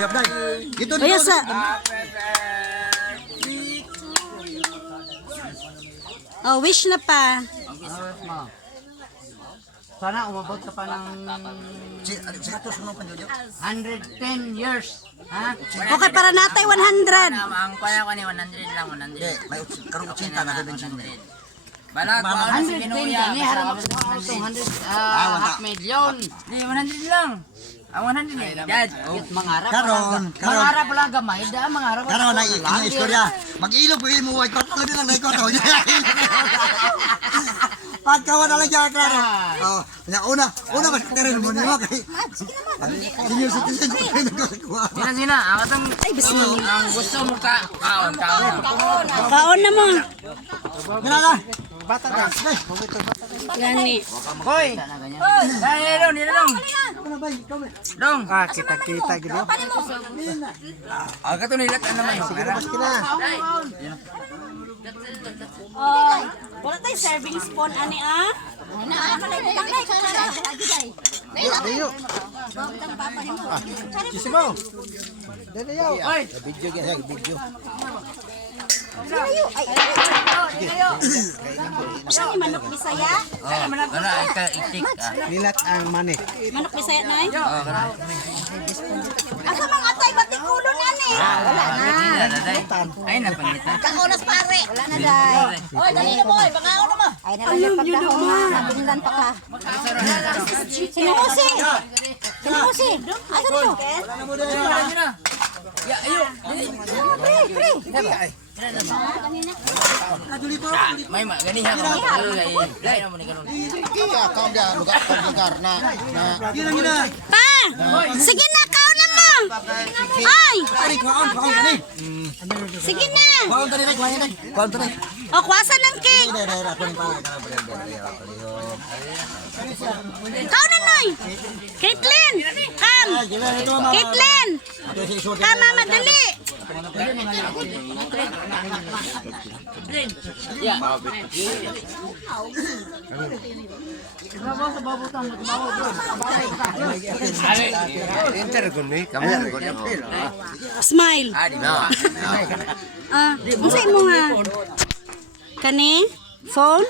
Ayap na. Ito Kuya sa... Oh, wish na pa. Sana umabot ka pa ng 110 years. Ha? Okay, para natay 100. Ang kaya ko ni 100 lang, 100. may karong 80 na rin siya. Balag ko ang 110 sinuya. yan. Harap ako sa 200 half million. Di, 100 lang. Ang 100 eh. Dad. Mangarap Karon, lang. Mangarap lang gamay. Mangarap lang. Karon na ang istorya. Mag-ilog mo white part lang din ang like ko to. Pagkawa na lang siya klaro. Oh, una mas terin mo niyo kay. Senior citizen ko nagkuha. Sina. Ako tong ang gusto mo ka. Kaon. Kaon na mo. Gana. Bata ka. Gani. Hoy. Dong. Dong. Kita gitu. Aga to nilat ano man. Oh, wala tayo serving spoon ani ah. Kisibaw. Dali yaw. Hoy. Asa ni manok Bisaya? Wala ka itik. Nilat ang mani. Manok Bisaya na eh. Kana. Asa mang atay batikulon ani? Wala na. Ay na pangita. Kaonas pare. Wala na dai. Oy, dali na boy, bangaon na mo. Ay na lang pagdahon. Nabinlan pa ka. Sinusi. Asa niyo? Ya, ayo. May gani ha. Dai mo ni karon. Pa! Sige na, kaon na mo! Ay! Sige na! O, kuwasan ng cake! Kaon na, Noy! Caitlin! Come! Caitlin! Come, mama, dali! Smile! Ah, usain mo nga. Kani? Phone?